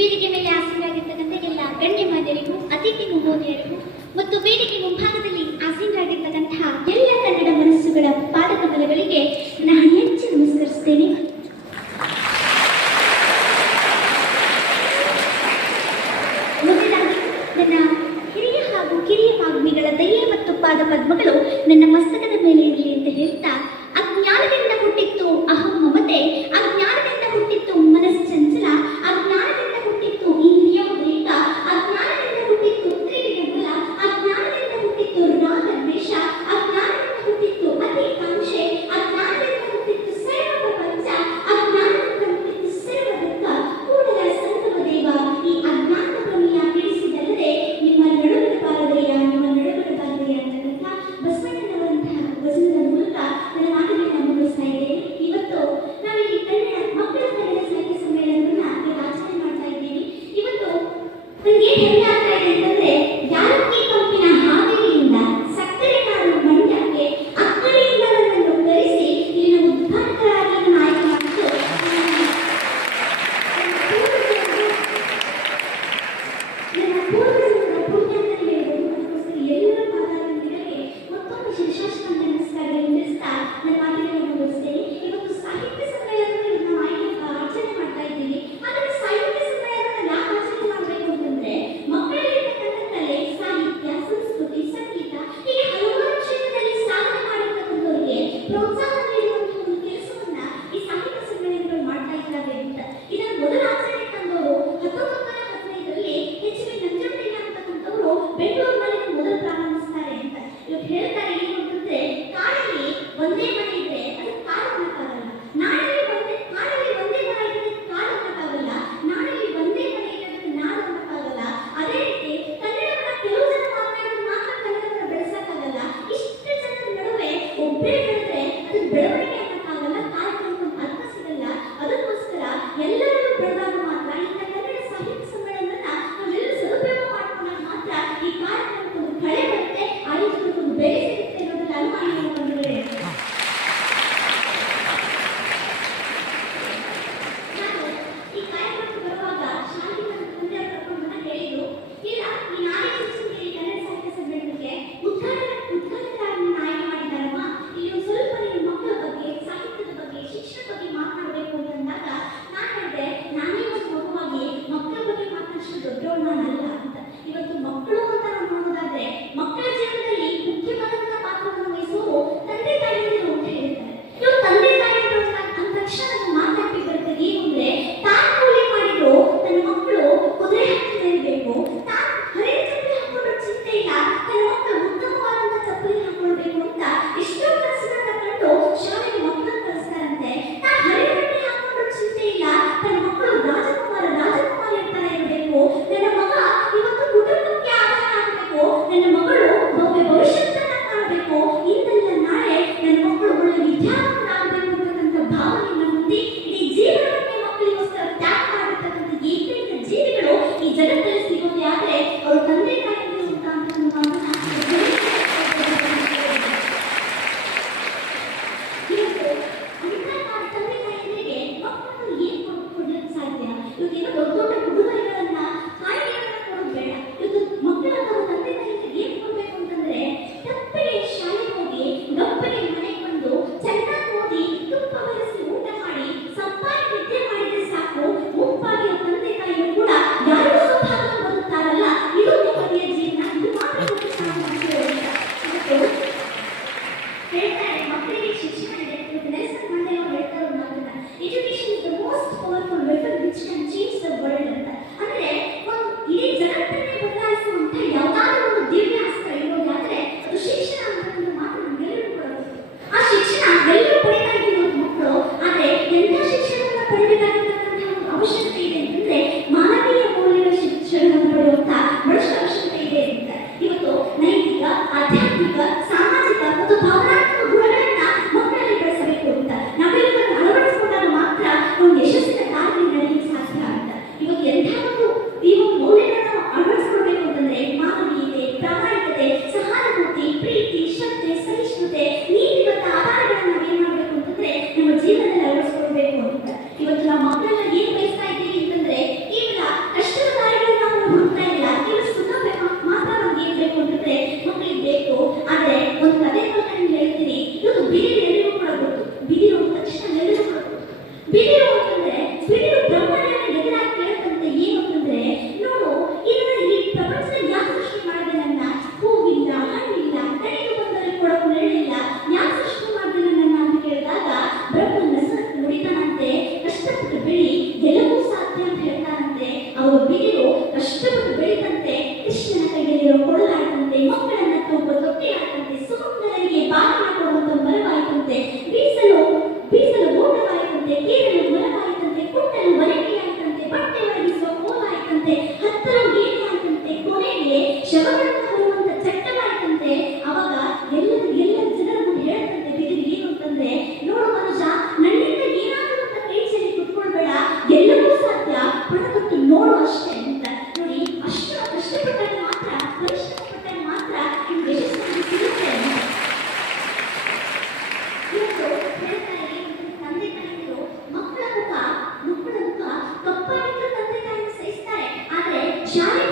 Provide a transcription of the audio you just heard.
ವೇದಿಕೆ ಮೇಲೆ ಆಸೀನರಾಗಿರ್ತಕ್ಕಂಥ ಎಲ್ಲ ಗಣ್ಯಮಾನ್ಯರಿಗೂ ಅತಿಥಿ ಮಹೋದಯರಿಗೂ ಮತ್ತು ವೇದಿಕೆ ಮುಂಭಾಗದಲ್ಲಿ ಆಸೀನರಾಗಿರ್ತಕ್ಕಂತಹ ಎಲ್ಲ ಕನ್ನಡ ಮನಸ್ಸುಗಳ ಪಾದಕಮಲಗಳಿಗೆ ನಾನು ಹೆಚ್ಚು ನಮಸ್ಕರಿಸುತ್ತೇನೆ. ಮೊದಲಾಗಿ ನನ್ನ ಹಿರಿಯ ಹಾಗೂ ಕಿರಿಯ ಮಾಗ್ಮಿಗಳ ದಯೆ ಮತ್ತು ಪಾದ ಪದ್ಮಗಳು ನನ್ನ ಮಸ್ತಕದ ಮೇಲೆ ಇರಲಿ ಅಂತ ಹೇಳ್ತಾ, ಅಜ್ಞಾನದಿಂದ ಹುಟ್ಟಿತ್ತು ಅಹಂ ಮಮತೆ, ಅಜ್ಞಾನದಿಂದ ಹುಟ್ಟಿತ್ತು ಮನಸ್ಸಂಚಲ, ಅಜ್ಞಾನದಿಂದ ಹುಟ್ಟಿತ್ತು ಇಂದ್ರಿಯ ಉದ್ರೇಕ, ಅಜ್ಞಾನದಿಂದ ಹುಟ್ಟಿತ್ತು ತ್ರಿವಿಧ, ಅಜ್ಞಾನದಿಂದ ಹುಟ್ಟಿತ್ತು ರಾಗ ದ್ವೇಷ, ಅಜ್ಞಾನದಿಂದ ಹುಟ್ಟಿತ್ತು ಅತಿಕಾಂಕ್ಷೆ, ಅಜ್ಞಾನದಿಂದ ಹುಟ್ಟಿತ್ತು ಸರ್ವ ಪ್ರಪಂಚ, ಅಜ್ಞಾನದಿಂದ ಹುಟ್ಟಿತ್ತು ಸರ್ವ ದುಃಖ. ಕೂಡಲ ಸಂಗಮ ದೇವ, ಈ ಅಜ್ಞಾನ ಪ್ರಮೇಯ ತಿಳಿಸಿದಲ್ಲದೆ ನಿಮ್ಮ ನಡುವಿನ ಬಾರದೆಯ, ನಿಮ್ಮ ನಡುವಿನ ಬಾರದೆಯ ಅಂತಕ್ಕಂಥ ಬಸವಣ್ಣನವರಂತಹ ವಚನದ ಮೂಲಕ ನನ್ನ ಮಾತುಗಳನ್ನು ಮುಗಿಸ್ತಾ ಇದ್ದೇನೆ. ಇವತ್ತು ನಾವಿಲ್ಲಿ ಮಕ್ಕಳ ಕನ್ನಡ ಸಾಹಿತ್ಯ ಸಮ್ಮೇಳನವನ್ನ ಆಚರಣೆ ಮಾಡ್ತಾ ಇದ್ದೀವಿ. ಇವತ್ತು ನನಗೆ ಹೆಮ್ಮೆ ಆಗ್ತಾ ಇದೆ ಅಂತಂದ್ರೆ, ಯಾಲಕ್ಕಿ ಕಂಪಿನ ಹಾವೇರಿಯಿಂದ ಸಕ್ಕರೆ ನಾಡು ಮಂಡ್ಯಕ್ಕೆ ಅಕ್ಕಳಿಯಿಂದ ನನ್ನನ್ನು ಕರೆಸಿ ಇಲ್ಲಿನ ಉದ್ಘಾಟಕರಾಗಿ ನನ್ನ ಆಯ್ಕೆ ಮಾಡಿದ್ದು ನನ್ನ ಪೂರ್ವಜರ ಪುಣ್ಯ ಅಂತ ಹೇಳ್ಬೋದು. ಅದಕ್ಕೋಸ್ಕರ ಎಲ್ಲರ ಪಾದಾರಗಳಿಗೆ ಮತ್ತೊಮ್ಮೆ ಶಿರಸಾಷ್ಟಾಂಗ ನಮಸ್ಕಾರಗಳನ್ನು ತಿಳಿಸ್ತಾ ನನ್ನ ಮಾತುಗಳನ್ನು ಮುಗಿಸ್ತೇನೆ. ಇವತ್ತು ಸಾಹಿತ್ಯ ಸಮ್ಮೇಳನವನ್ನು ನಾವು ಆಚರಣೆ ಮಾಡ್ತಾ ಇದ್ದೀವಿ. ಆದರೆ ಸಾಹಿತ್ಯ ಸಮ್ಮೇಳನ ಯಾಕೆ ಆಚರಣೆ ಮಾಡಬೇಕು ಅಂತಂದ್ರೆ, ಮಕ್ಕಳಲ್ಲಿರ್ತಕ್ಕಂಥ ಕಲೆ, ಸಾಹಿತ್ಯ, ಸಂಸ್ಕೃತಿ, ಸಂಗೀತ ಹೀಗೆ ಹಲವಾರು ಕ್ಷೇತ್ರದಲ್ಲಿ ಸಾಧನೆ ಮಾಡಿರ್ತಕ್ಕಂಥವರಿಗೆ ಪ್ರೋತ್ಸಾಹ ನೀಡುವಂತಹ ಒಂದು ಕೆಲಸವನ್ನ ಈ ಸಾಹಿತ್ಯ ಸಮ್ಮೇಳನಗಳು ಮಾಡ್ತಾ ಇದ್ದಾವೆ ಅಂತ. ಇದನ್ನು ಮೊದಲ ಆಚರಣೆ ತಂದವರು 1915ರಲ್ಲಿ ಎಚ್.ವಿ. ನಂಜುಂಡಯ್ಯ ಅಂತಕ್ಕಂಥವರು ಬೆಂಗಳೂರಿನಲ್ಲಿ ಮೊದಲು ಪ್ರಾರಂಭಿಸ್ತಾರೆ ಅಂತ. ಇವತ್ತು ಹೇಳ್ತಾರೆ ಏನು ಅಂತಂದ್ರೆ, ಕಾಡಲ್ಲಿ ಒಂದೇ ಮನೆ ಇದ್ರೆ ಅದು ಕಾಡು ಅನ್ನಕ್ಕಾಗಲ್ಲ, ನಾಡಲ್ಲಿ ಒಂದೇ ಮರ ಇದ್ರೆ ಕಾಡು ಅನ್ನಕ್ಕಾಗಲ್ಲ, ನಾಡಲ್ಲಿ ಒಂದೇ ಮನೆ ಇದ್ರೆ ನಾಡು ಅನ್ನಕ್ಕಾಗಲ್ಲ. ಅದೇ ರೀತಿ ಕನ್ನಡವನ್ನ ಕೆಲವು ಜನ ಮಾತನಾಡೋದು ಮಾತ್ರ ಕನ್ನಡವನ್ನ ಬೆಳೆಸಕ್ಕಾಗಲ್ಲ. ಇಷ್ಟು ಜನರ ನಡುವೆ ಒಬ್ಬರೇ ಬೆಳೆದ್ರೆ ಅದು ಬೆಳವಣಿಗೆ ಅನ್ನಕ್ಕಾಗಲ್ಲ, ಕಾರ್ಯಕ್ರಮಕ್ಕೆ ಅರ್ಥ ಸಿಗಲ್ಲ. ಅದಕ್ಕೋಸ್ಕರ ಎಲ್ಲರೂ ಬೆಳೆದಾಗ ಮಾತ್ರ ಇಂಥ ಕನ್ನಡ ಸಾಹಿತ್ಯ ಸಮ್ಮೇಳನವನ್ನ ನಾವೆಲ್ಲರೂ ಸದುಪಯೋಗ ಮಾಡ್ಕೊಂಡಾಗ ಮಾತ್ರ ಈ ಕಾರ್ಯಕ್ರಮಕ್ಕೊಂದು ಕಳೆ ಬರುತ್ತೆ, ಆಯೋಜಕಕ್ಕೊಂದು ಬೆಲೆ ಸಿಗುತ್ತೆ ಅನ್ನೋದ್ರಲ್ಲಿ ಅನುಮಾನ ಬಂದಿದೆ. ನಾನು ಈ ಕಾರ್ಯಕ್ರಮಕ್ಕೆ ಬರುವಾಗ ಶಾಲೆಗೆ ನನ್ನ ತಂದೆ ಕರ್ಕೊಂಡು ಹೇಳಿದ್ರು, ಇಲ್ಲ ಈ ನಾಳೆ ಶಿಕ್ಷಕರಿಗೆ ಕನ್ನಡ ಸಾಹಿತ್ಯ ಸಮ್ಮೇಳನಕ್ಕೆ ಉದ್ಘಾಟಕರಾಗಿ ಆಯ್ಕೆ ಮಾಡಿದಾರಮ್ಮ, ಇಲ್ಲಿ ಒಂದು ಸ್ವಲ್ಪ ನೀವು ಮಕ್ಕಳ ಬಗ್ಗೆ, ಸಾಹಿತ್ಯದ ಬಗ್ಗೆ, ಶಿಕ್ಷಣ ಬಗ್ಗೆ ಮಾತನಾಡಬೇಕು ಅಂತಂದಾಗ ನಾನು ಹೇಳಿದೆ, ನಾನೇ ಒಂದು ಮಗುವಾಗಿ ಮಕ್ಕಳ ಬಗ್ಗೆ ಮಾತನಾಡಿಷ್ಟು ದೊಡ್ಡವಳು ನಾನಲ್ಲ ಅಂತ. ಇವತ್ತು ಮಕ್ಕಳು ಅಂತ ನಾವು ನೋಡೋದಾದ್ರೆ, ಮಕ್ಕಳ ಜೀವನದಲ್ಲಿ ಮುಖ್ಯವಾದಂತಹ ಪಾತ್ರವನ್ನು ವಹಿಸುವವರು ತಂದೆ ತಾಯಿಯರು ಅಂತ ಹೇಳ್ತಾರೆ. ಇವರು ತಂದೆ ತಾಯಿಯರು ಅಂದ ತಕ್ಷಣ ನನ್ನ ಮಾತಾಡಿ ಬರ್ತದೆ ಏನು ಅಂದ್ರೆ, ತಾನು ಕೂಲಿ ಮಾಡಿದ್ರು ತನ್ನ ಮಕ್ಕಳು ಕುದುರೆ ಹಾಕ್ತಾ ಇರಬೇಕು, ತಾನು ಹಳೆ ಚಪ್ಪಲಿ ಹಾಕೊಂಡ್ರೆ ಚಿಂತೆ ಇಲ್ಲ, ತನ್ನ ಮಕ್ಕಳು ಉತ್ತಮವಾದಂತಹ ಚಪ್ಪಲಿ ಹಾಕೊಳ್ಬೇಕು ಅಂತ ಎಷ್ಟೋ ಕನಸುಗಳನ್ನ ಕಂಡು ಶಾಲೆಗೆ ಮಕ್ಕಳನ್ನು ಕಳಿಸ್ತಾರಂತೆ. ತಾನು ಹಳೆ ಬಟ್ಟೆ ಹಾಕೊಂಡ್ರೆ ಚಿಂತೆ ಇಲ್ಲ, ತನ್ನ ಮಕ್ಕಳು ರಾಜಕುಮಾರಿ ತರ ಇರಬೇಕು, ನನ್ನ ಮಗ ಇವತ್ತು ಕುಟುಂಬಕ್ಕೆ ಆಧಾರ ಆಗಬೇಕು, ನನ್ನ ಮಗಳು ಭವ್ಯ ಭವಿಷ್ಯತ್ತನ್ನ ಕಾಣಬೇಕು, ಇಂದಲ್ಲ ನಾಳೆ ನನ್ನ ಮಕ್ಕಳು ಒಳ್ಳೆ ವಿದ್ಯಾವಂತರಾಗಬೇಕು ಅಂತಕ್ಕಂಥ ಭಾವನೆಯನ್ನು ಹೊಂದಿ ಇಡೀ ಜೀವನವನ್ನೇ ಮಕ್ಕಳಿಗೋಸ್ಕರ ತ್ಯಾಗ ಮಾಡಿರ್ತಕ್ಕಂಥ ಏಕೈಕ ಜೀವಿಗಳು ಈ ಜಗತ್ತಲ್ಲಿ ಸಿಗೋದೇ ಆದ್ರೆ ಅವರು ತಂದೆ ತಾಯಿಗಳು ಅಂತ ಅಂತಕ್ಕಂಥ ತಂದೆ ತಾಯಿಯರಿಗೆ ಮಕ್ಕಳು ಏನ್ ಕೊಡ್ಲಿಕ್ಕೆ ಸಾಧ್ಯ? ಇವತ್ತೇನೋ ದೊಡ್ಡ ದೊಡ್ಡ ಉಡುಗೊರೆಗಳನ್ನ, ಕಾಣಿಕೆಗಳನ್ನ ಕೊಡೋದು ಬೇಡ. ಇವತ್ತು ಮಕ್ಕಳನ್ನ ತಂದೆ ತಾಯಿಗೆ ಏನ್ ಕೊಡ್ಬೇಕು ಅಂತಂದ್ರೆ, ತಪ್ಪಗೆ ಶಾಲೆಗೆ ಹೋಗಿ ಗಪ್ಪಗೆ ಮನೆಗೆ ಬಂದು ಚೆನ್ನಾಗಿ ಓದಿ ತುಪ್ಪ ಬೆರೆಸಿ ಊಟ ಮಾಡಿ ಸಂಪಾದನೆ ವಿದ್ಯೆ ಮಾಡಿದ್ರೆ ಸಾಕು, ಮುಪ್ಪಾಗಿ ತಂದೆ ತಾಯಿಯು ಕೂಡ ಯಾರು ಸೌಭಾಗ್ಯ ಬದುಕ್ತಾರಲ್ಲ, ಇದು ನೆಮ್ಮದಿಯ ಜೀವನ, ಇದು ಮಾತ್ರ ಹೇಳ್ತಾರೆ. ಮಕ್ಕಳಿಗೆ ಶಿಕ್ಷಣ ಇದೆ. ನೆಲ್ಸನ್ ಮಂಡೇಲಾ ಹೇಳ್ತಾರೆ ಒಂದು ಮಾತನ್ನ, education is the most powerful weapon which can change the world ಅಂತ. ಅಂದ್ರೆ ಇಡೀ ಜಗತ್ತನ್ನೇ ಬದಲಾಯಿಸುವಂತ ಯಾವುದಾದ್ರೂ ಒಂದು ದಿವ್ಯ ಅಸ್ತ್ರ ಇರೋದಾದ್ರೆ ಅದು ಶಿಕ್ಷಣ ಅನ್ನೋದನ್ನ ಮಾತ್ರ ನಮ್ಗೆಲ್ಲರೂ ಕೊಡಬೇಕು. ಆ ಶಿಕ್ಷಣ ಎಲ್ಲರೂ ಪಡಿತಾ ಇದ್ದೀವಿ ಮಕ್ಕಳು. ಆದ್ರೆ ಎಂಥ ಶಿಕ್ಷಣವನ್ನ ಪಡಿಬೇಕಾಗಿರ್ತಕ್ಕಂಥ ಒಂದು ಅವಶ್ಯಕತೆ ಇದೆ ಅಂತಂದ್ರೆ, ಮಾನವೀಯ ಮೌಲ್ಯಗಳ ಶಿಕ್ಷಣವನ್ನು ಪಡೆಯುವಂತ ಬಹಳಷ್ಟು ಅವಶ್ಯಕತೆ ಇದೆ ಅಂತ. ಇವತ್ತು ನೈತಿಕ, ಆಧ್ಯಾತ್ಮಿಕ, ಸಾಮಾಜಿಕ ಮತ್ತು ಭಾವನಾತ್ಮಕ ಗುಣಗಳನ್ನ ಮಕ್ಕಳಲ್ಲಿ ಬೆಳೆಸಬೇಕು ಅಂತ ನಾವೆಲ್ಲರೂ ಅಳವಡಿಸಿಕೊಂಡಾಗ ಮಾತ್ರ ಒಂದು ಯಶಸ್ಸಿನ ದಾರಿ ನಡೆಯಲಿಕ್ಕೆ ಸಾಧ್ಯ ಅಂತ. ಇವತ್ತು ಎಂಥ ಒಂದು ಈ ಒಂದು ಮೌಲ್ಯಗಳನ್ನ ಅಳವಡಿಸಿಕೊಳ್ಬೇಕು ಅಂತಂದ್ರೆ, ಮಾನವೀಯತೆ, ಪ್ರಾಮಾಣಿಕತೆ, ಸಹಾನುಭೂತಿ, ಪ್ರೀತಿ, ಶ್ರದ್ಧೆ, ಸಹಿಷ್ಣುತೆ, ನೀತಿಬದ್ಧ ಆಧಾರಗಳನ್ನ ನಾವೇನ್ ಮಾಡಬೇಕು ಅಂತಂದ್ರೆ ನಮ್ಮ ಜೀವನದಲ್ಲಿ ಅಳವಡಿಸಿಕೊಳ್ಬೇಕು ಅಂತ. ಇವತ್ತು ನಾವು ಮಕ್ಕಳನ್ನ ಏನ್ ಬಯಸ್ತಾ ಇದ್ದೀವಿ ಕಷ್ಟಪಟ್ಟು ಬೆಳೆದಂತೆ ಕೃಷ್ಣನ ಕೈಯಲ್ಲಿರೋ ಕೊಡಲಾಯ್ತಂತೆ, ಮಕ್ಕಳನ್ನ ತೂಗುವ ತೊಟ್ಟೆಯಾಯ್ತಂತೆ, ಸುಮಂಗಲರಿಗೆ ಬಾಗಿನ ಕೊಡುವಂತ ಮರವಾಯ್ತಂತೆ, ಬೀಸಲು ಓಟವಾಯ್ತಂತೆ, ಕೇಳಲು ಮರವಾಯ್ತಂತೆ, ಕುಟ್ಟಲು ಬರಕೆಯಾಯ್ತಂತೆ, ಬಟ್ಟೆ ಒಣಗಿಸುವ ಕೋಲಾಯ್ತಂತೆ, ಹತ್ತಲು ಏನಾಯ್ತಂತೆ, ಕೊನೆಗೆ ಶವಗಳನ್ನು ಹೊರುವಂತ ಚಟ್ಟವಾಯ್ತಂತೆ. ಅವಾಗ ಎಲ್ಲ ಜನರ ಮುಂದೆ ಹೇಳತಂತೆ ಬಿದಿರು ಏನು ಅಂತಂದ್ರೆ, ನೋಡು ಮನುಷ್ಯ, ನನ್ನಿಂದ ಏನಾದರೂ ಅಂತ ಕೈ ಚೆಲ್ಲಿ ಕುತ್ಕೊಳ್ಬೇಡ, ಎಲ್ಲವೂ ಸಾಧ್ಯ, ಪಣ ಕೊಟ್ಟು ನೋಡು ಅಷ್ಟೇ ಅಂತ. ನೋಡಿ, ಅಷ್ಟು ಕಷ್ಟಪಟ್ಟಾಗ ಮಾತ್ರ, ಪರಿಶ್ರಮ ಪಟ್ಟಾಗ ಮಾತ್ರ ನಿಮ್ಗೆ ಯಶಸ್ಸು ಸಿಗುತ್ತೆ ಅಂತ. ಇವತ್ತು ಹೇಳ್ತಾರೆ, ತಂದೆ ತಾಯಿಗಳು ಮಕ್ಕಳ ಮುಖ ಕಪ್ಪಾಗಿದ್ದು ತಂದೆ ತಾಯಿನ ಸಹಿಸ್ತಾರೆ, ಆದ್ರೆ ಶಾಲೆ